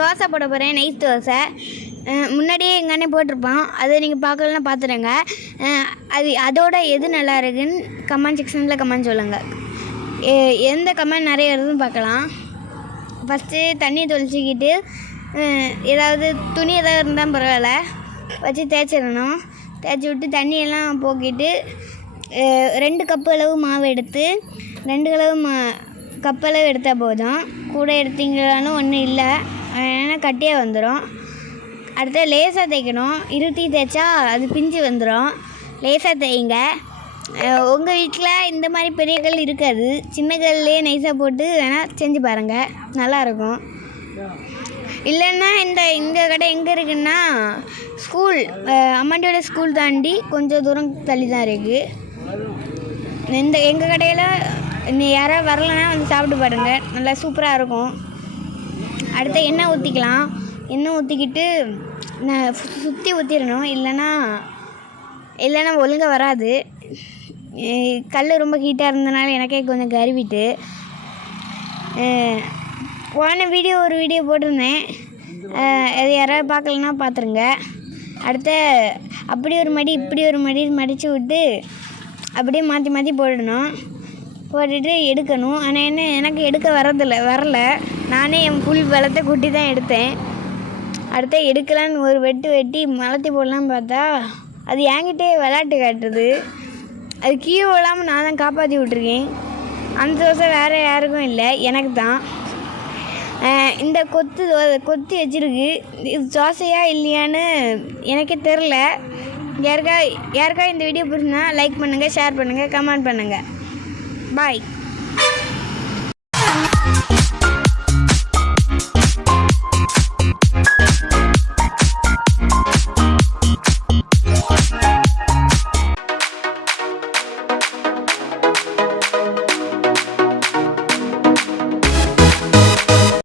தோசை போட போகிறேன், நைஸ் தோசை. முன்னாடியே எங்கள் அண்ணன் போட்டிருப்பான், அதை நீங்கள் பார்க்கலன்னா பார்த்துடுங்க. அதோட எது நல்லா இருக்குன்னு கமெண்ட் செக்ஷனில் கமெண்ட் சொல்லுங்கள். எந்த கமெண்ட் நிறைய வருதுன்னு பார்க்கலாம். ஃபஸ்ட்டு தண்ணி தொளிச்சிக்கிட்டு ஏதாவது துணி ஏதாவது இருந்தால் பரவாயில்ல வச்சு தேய்ச்சிடணும். தேய்ச்சி விட்டு தண்ணியெல்லாம் போக்கிட்டு 2 கப்பு அளவு மாவு எடுத்து 2 கப்பளவு எடுத்தால் போதும். கூட எடுத்தீங்களாலும் ஒன்றும் இல்லை, ஏன்னா கட்டியாக வந்துடும். அடுத்து லேசாக தேய்க்கணும். இருட்டி தேய்ச்சா அது பிஞ்சு வந்துடும். லேசாக தேய்ங்க. உங்கள் வீட்டில் இந்த மாதிரி பெரிய கல் இருக்காது, சின்ன கல்லே நைஸாக போட்டு வேணால் செஞ்சு பாருங்கள், நல்லாயிருக்கும். இல்லைன்னா இந்த கடை எங்கே இருக்குன்னா ஸ்கூல் அம்மாண்டியோட ஸ்கூல் தாண்டி கொஞ்சம் தூரம் தள்ளி தான் இருக்குது. எங்கள் கடையில் யாராவது வரலைன்னா வந்து சாப்பிட்டு பாருங்கள், நல்லா சூப்பராக இருக்கும். அடுத்து எண்ணெய் ஊற்றிக்கலாம். எண்ணெய் ஊற்றிக்கிட்டு சுற்றி ஊற்றிடணும், இல்லைன்னா ஒழுங்காக வராது. கல் ரொம்ப ஹீட்டாக இருந்தனால எனக்கே கொஞ்சம் கருவிட்டு போன ஒரு வீடியோ போட்டிருந்தேன், அது யாராவது பார்க்கலன்னா பார்த்துருங்க. அடுத்த அப்படி ஒரு மடி இப்படி ஒரு மடி மடித்து விட்டு அப்படியே மாற்றி மாற்றி போட்டுட்டு எடுக்கணும். ஆனால் எனக்கு எடுக்க வரல, நானே என் புல் பலத்தை கூட்டி தான் எடுத்தேன். அடுத்த எடுக்கலான்னு ஒரு வெட்டி மலர்த்தி போடலான்னு பார்த்தா அது என்கிட்டே விளையாட்டு காட்டுது. அது கீழே விழாமல் நான் தான் காப்பாற்றி விட்ருக்கேன். அந்த தோசை வேறு யாருக்கும் இல்லை, எனக்கு தான். இந்த கொத்தி வச்சுருக்கு. இது தோசையா இல்லையான்னு எனக்கே தெரில. யாருக்கா இந்த வீடியோ பிடிச்சிருந்தா லைக் பண்ணுங்கள், ஷேர் பண்ணுங்கள், கமெண்ட் பண்ணுங்கள். பாய்.